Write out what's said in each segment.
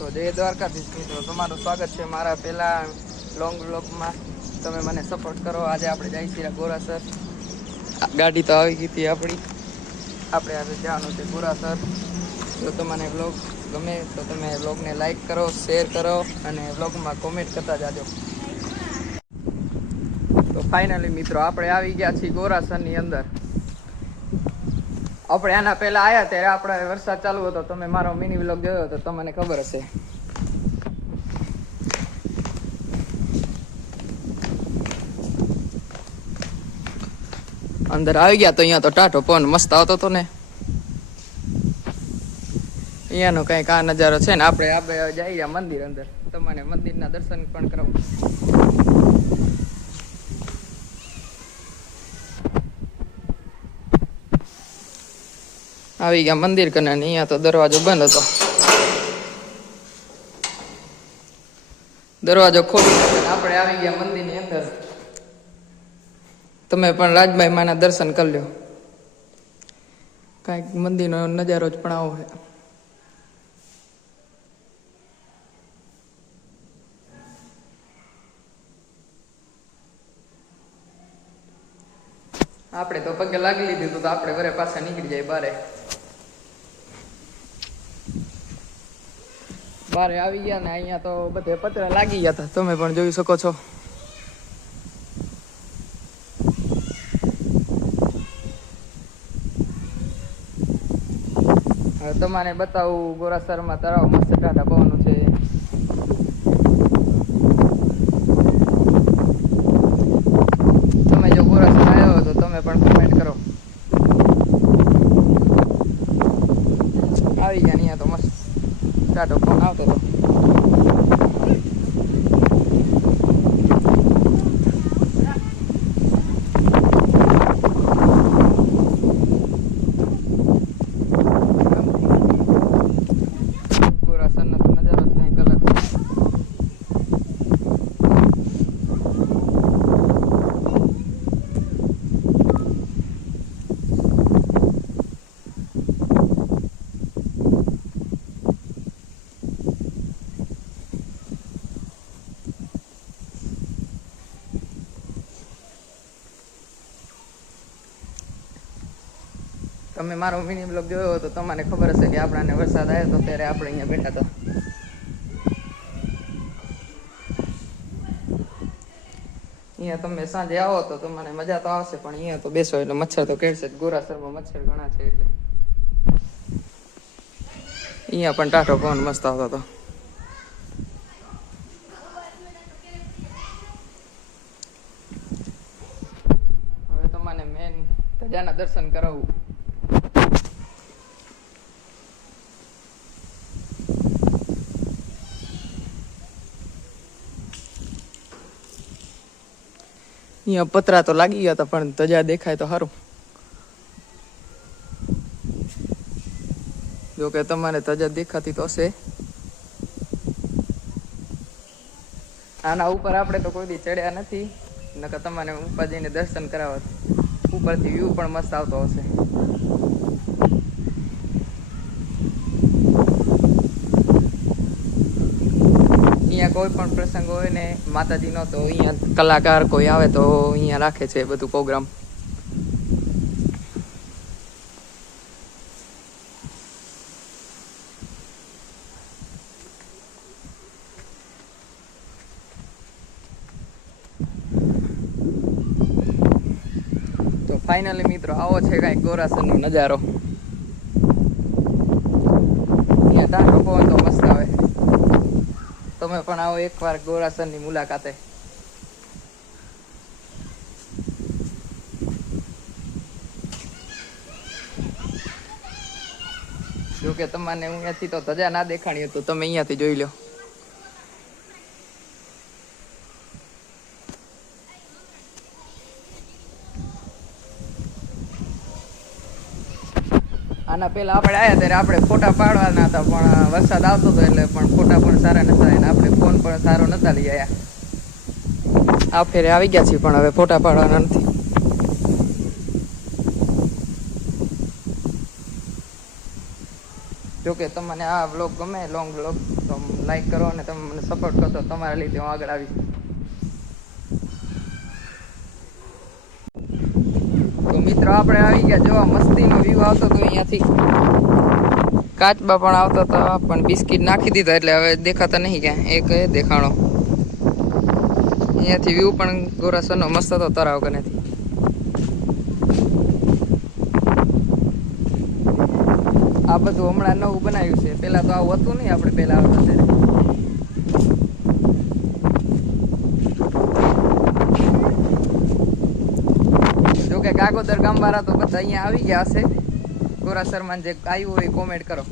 તો જય દ્વારકાધીશ મિત્રો, તમારું સ્વાગત છે મારા પહેલા લોંગ વ્લોગમાં. તમે મને સપોર્ટ કરો. આજે આપણે જઈ છીએ ગોરાસર. ગાડી તો આવી ગઈ હતી આપણી. આપણે આજે જવાનું છે ગોરાસર. જો તમને વ્લોગ ગમે તો તમે વ્લોગને લાઈક કરો, શેર કરો અને વ્લોગમાં કોમેન્ટ કરતા જાજો. તો ફાઇનલી મિત્રો આપણે આવી ગયા છીએ ગોરાસરની અંદર. આપણે આના પહેલા આવ્યા ત્યારે આપણે વરસાદ ચાલુ હતો. તમે મારો મિની વ્લોગ જોયો તો તમને ખબર હશે. અંદર આવી ગયા તો અહીંયા તો ટાઢો પવન મસ્ત આવતો હતો ને. અહીંયાનો કંઈક આ નજારો છે ને. આપણે જઈ ગયા મંદિર અંદર. તમને મંદિરના દર્શન પણ કરાવું. આવી ગયા મંદિર કને. અહીંયા તો દરવાજો બંધ હતો. દરવાજો ખોલી આપણે આવી ગયા મંદિરની અંદર. તમે પણ રાજભાઈ માના દર્શન કરી લો. કાંઈક મંદિરનો નજારો જ પણ આવો છે. આપણે તો પગે લાગી લીધું તો આપણે ઘરે પાછા નીકળી જાય બારે. બારે આવી ગયા ને અહીંયા તો બધે પતરા લાગી ગયા હતા. તમે પણ જોઈ શકો છો. હવે તમારે બતાવું ગોરાસરમાં તળાવ મસ્ત ટાઢા પવનનું છે. તમે જો ગોરાસર આવ્યો હોય તો તમે પણ કમેન્ટ કરો. આવી ગયા અહીંયા તો મસ્ત ટાઢો પવન આવતો હતો. તમે મારો મિની બ્લોગ જોયો તો તમને ખબર હશે કે આપણાને વરસાદ આવ્યો તો ત્યારે આપણે અહીંયા બેઠા હતા. અહીંયા તમે સાંજે આવો તો તમને મજા તો આવશે, પણ અહીંયા તો બેસો એટલે મચ્છર તો કેળશે જ. ગોરાસરમાં મચ્છર ઘણા છે એટલે. અહીંયા પણ ટાઢો પવન મસ્ત આવતો હતો. હવે તમને મેન ધજાના દર્શન કરાવું. અહીંયા પતરા તો લાગી ગયા હતા પણ ધજા દેખાય તો સારું. જો કે તમારે ધજા દેખાતી તો હશે. આના ઉપર આપણે તો કોઈ દી ચડ્યા નથી, નકર તમને ઉપર જઈને દર્શન કરાવત. ઉપરથી વ્યૂ પણ મસ્ત આવતો હશે. અહીંયા કોઈ પણ પ્રસંગ હોય ને માતાજીનો તો અહીંયા કલાકાર કોઈ આવે તો અહીંયા રાખે છે બધું પ્રોગ્રામ. તો ફાઇનલી મિત્રો આવો છે કાંઈક ગોરાસરનો નજારો. અહીંયા ટાઢો પવન તો મસ્ત આવે. તમે પણ આવો એકવાર ગોરાસરની મુલાકાતે. જો કે તમને અહીંયાથી તો ધજા ના દેખાણી તો તમે અહીંયાથી જોઈ લો. આના પહેલા આપણે આવ્યા ત્યારે આપણે ફોટા પાડવાના હતા, પણ વરસાદ આવતો હતો એટલે પણ ફોટા પણ સારા નતા અને આપણે ફોન પણ સારો નતા લઈ આવ્યા. આ ફેરે આવી ગયા છીએ પણ હવે ફોટા પાડવાના નથી. જો કે તમને આ વ્લોગ ગમે લોંગ વ્લોગ તો લાઈક કરો અને તમે મને સપોર્ટ કરશો, તમારા લીધે હું આગળ આવીશ. તો મિત્રો આપણે આવી ગયા, જોવા મસ્તીનો વ્યૂ આવતો હતો અહીંયાથી. કાચબા પણ આવતા હતા, પણ બિસ્કિટ નાખી દીધા એટલે હવે દેખાતા નહીં ક્યાં. એક દેખાણો અહીંયાથી વ્યૂ પણ ગોરાસરનો મસ્ત હતો તળાવ કનેથી. આ બધું હમણાં નવું બનાવ્યું છે, પેલા તો આવું હતું નહીં. આપણે પેલા આવતા ત્યારે જોકે ગાગોદર ગામવાળા તો બધા અહીંયા આવી ગયા હશે. ગોરાસરમાં જે આવ્યું હોય કોમેન્ટ કરો.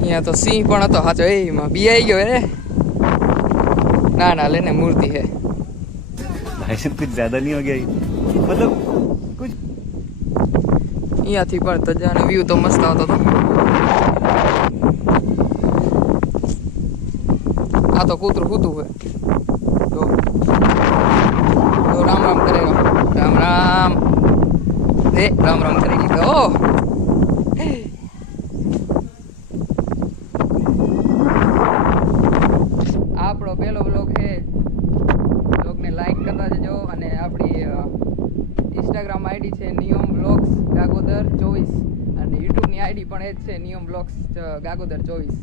અહીંયા તો સિંહ પણ હતો સાચો, એમાં બિયાઈ ગયો રે. ના ના લેને મૂર્તિ है भाई कुछ ज्यादा नहीं हो गया मतलब कुछ. અહીંયાથી પણ તજાનો વ્યૂ તો મસ્ત આવતો હતો. આ તો કૂતરું કૂતું હોય તો રામ રામ કરે, રામ રામ રામ રામ કરી લીધો. આપણો પહેલો વ્લોગ છે, વ્લોગને લાઈક કરતા જજો. અને આપણી ઇન્સ્ટાગ્રામ આઈડી છે નિયમ વ્લોગ્સ ગાગોદર 24 અને યુટ્યુબની આઈડી પણ એ જ છે નિયમ વ્લોગ્સ ગાગોદર 24.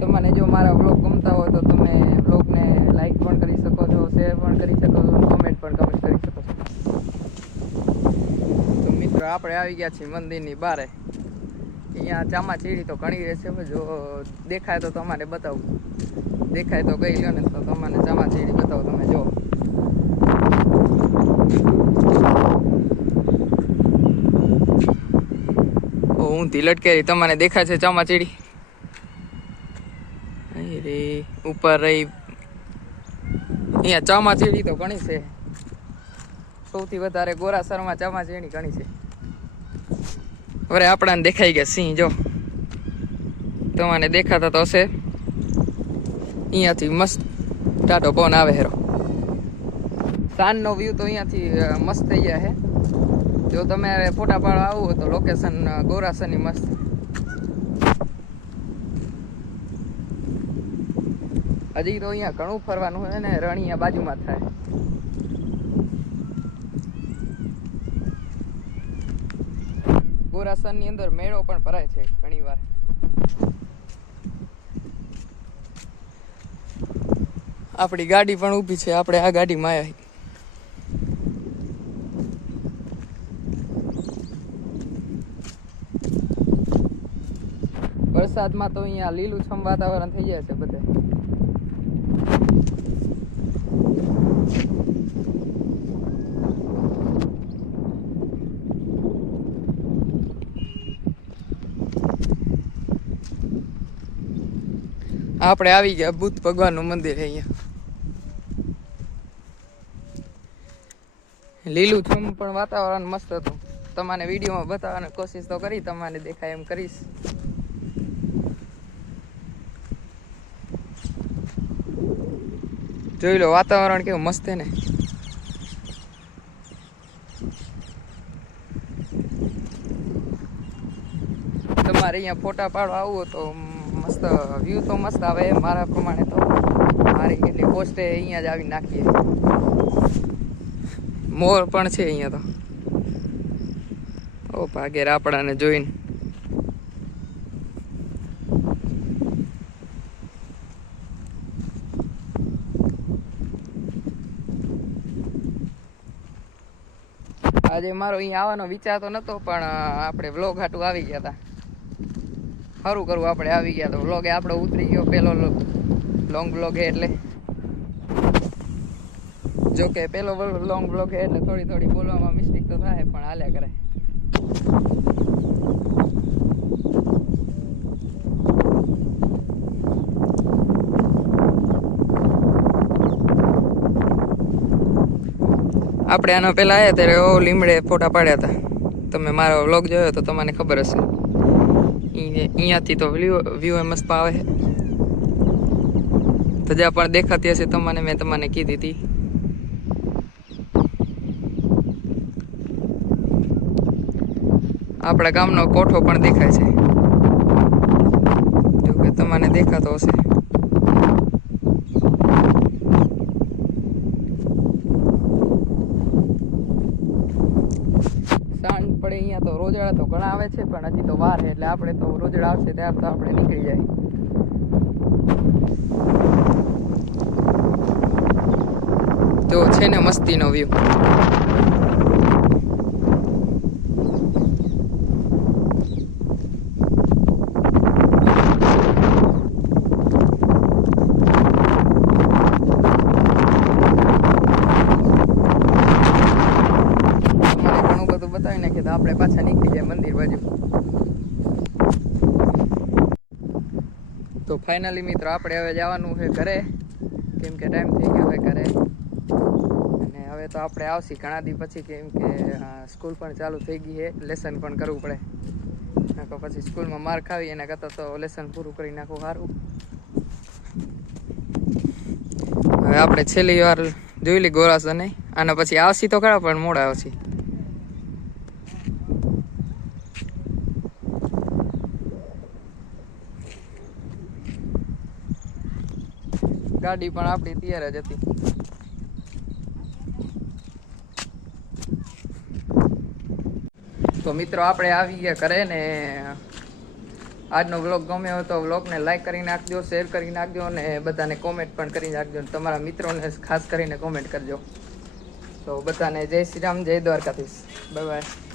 તમને જો મારા વ્લોગ ગમતા હોય તો તમે વ્લોગને લાઈક પણ કરી શકો છો, શેર પણ કરી શકો છો, કમેન્ટ પણ કરી શકો છો. તો મિત્રો આપણે આવી ગયા છીએ મંદિરની બારે. અહીંયા ચામાચીડી તો ઘણી રહેશે, જો દેખાય તો તમારે બતાવું. દેખાય તો ગઈ લ્યો ને તો તમને ચામાચીડી બતાવો. તમે જો ઊંધી લટકેરી તમને દેખાય છે ચામાચીડી. રે ઉપર રહી અહીંયા ચામાચીડી તો ઘણી છે. સૌથી વધારે ગોરાસરમાં ચામાચીડી ઘણી છે. હવે આપણાને દેખાઈ ગયા સિંહ, જો તમને દેખાતા તો હશે. અહીંયાથી મસ્ત ટાટો પવન આવે હેરો. સાંજનો વ્યૂ તો અહીંયાથી મસ્ત થઈ ગયા છે. જો તમે ફોટા પાડવા આવું હોય તો લોકેશન ગોરાસરની મસ્ત. હજી તો અહીંયા ઘણું ફરવાનું હોય ને, રણિયા બાજુમાં થાય. ગોરાસરની અંદર મેળો પણ ભરાય છે ઘણી વાર. આપણી ગાડી પણ ઊભી છે, આપણે આ ગાડીમાં આવ્યા. વરસાદમાં તો અહીંયા લીલુંછમ વાતાવરણ થઈ જાય છે બધે. આપણે આવી ગયા બુદ્ધ ભગવાનનું મંદિર અહીંયા. લીલુંછમ પણ વાતાવરણ મસ્ત હતું. તમને વિડીયોમાં બતાવવાની કોશિશ તો કરી, તમને દેખાય એમ કરીશ. જોઈ લો વાતાવરણ કેવું મસ્ત છે ને. તમારે અહીંયા ફોટા પાડવા આવું તો મસ્ત વ્યૂ તો મસ્ત આવે. મારા પ્રમાણે તો મારી કેટલી પોસ્ટે અહીંયા જ આવી નાખીએ. મોર પણ છે અહીંયા તો. ઓ ભાગે રાપડાને જોઈને. આજે મારો અહીંયા આવવાનો વિચાર તો નહોતો, પણ આપણે વ્લોગ હાટું આવી ગયા હતા. સારું કરવું આપણે આવી ગયા તો વ્લોગ આપણો ઉતરી ગયો. પેલો લોંગ વ્લોગ હે એટલે. જો કે પેલો લોંગ વ્લોગ હે એટલે થોડી થોડી બોલવામાં મિસ્ટેક તો થાય, પણ હાલ્યા કરે. આપણે આનો પહેલાં આવ્યા ત્યારે ઓ લીમડે ફોટા પાડ્યા હતા. તમે મારો વ્લોગ જોયો તો તમને ખબર હશે. અહીંયાથી તો વ્યૂ મસ્ત આવે છે. ધજા પણ દેખાતી હશે તમને, મેં તમને કીધી હતી. આપણા ગામનો કોઠો પણ દેખાય છે, એવું કે તમને દેખાતો હશે. સાંજ પડે અહીંયા તો રોજડા તો ઘણા આવે છે, પણ હજી તો વાર છે, એટલે આપણે તો રોજડા આવશે ત્યાર તો આપણે નીકળી જાય. તો છે ને મસ્તીનો વ્યૂ. બતાવી નાખીએ તો આપણે પાછા નીકળી જાય મંદિર બાજુ. તો ફાઇનલી મિત્રો આપણે હવે જવાનું છે ઘરે, કેમ કે ટાઈમ થઈ ગયો હોય ઘરે. અને હવે તો આપણે આવશી ઘણા દી પછી, કેમ કે સ્કૂલ પણ ચાલુ થઈ ગઈ છે, લેસન પણ કરવું પડે. નાખો પછી સ્કૂલમાં માર ખાવી એના કરતાં તો લેસન પૂરું કરી નાખવું સારું. હવે આપણે છેલ્લી વાર જોઈ લી ગોરાસરને, આના પછી આવશી તો ખરા પણ મોડા આવશી. ગાડી પણ આપણી તૈયાર જ હતી. તો મિત્રો આપણે આવી ગયા ઘરે ને આજનો વ્લોગ ગમ્યો હોય તો વ્લોગને લાઈક કરી નાખજો, શેર કરી નાખજો અને બધાને કોમેન્ટ પણ કરી નાખજો. તમારા મિત્રોને ખાસ કરીને કોમેન્ટ કરજો. તો બધાને જય શ્રી રામ, જય દ્વારકાધીશ, બાય બાય.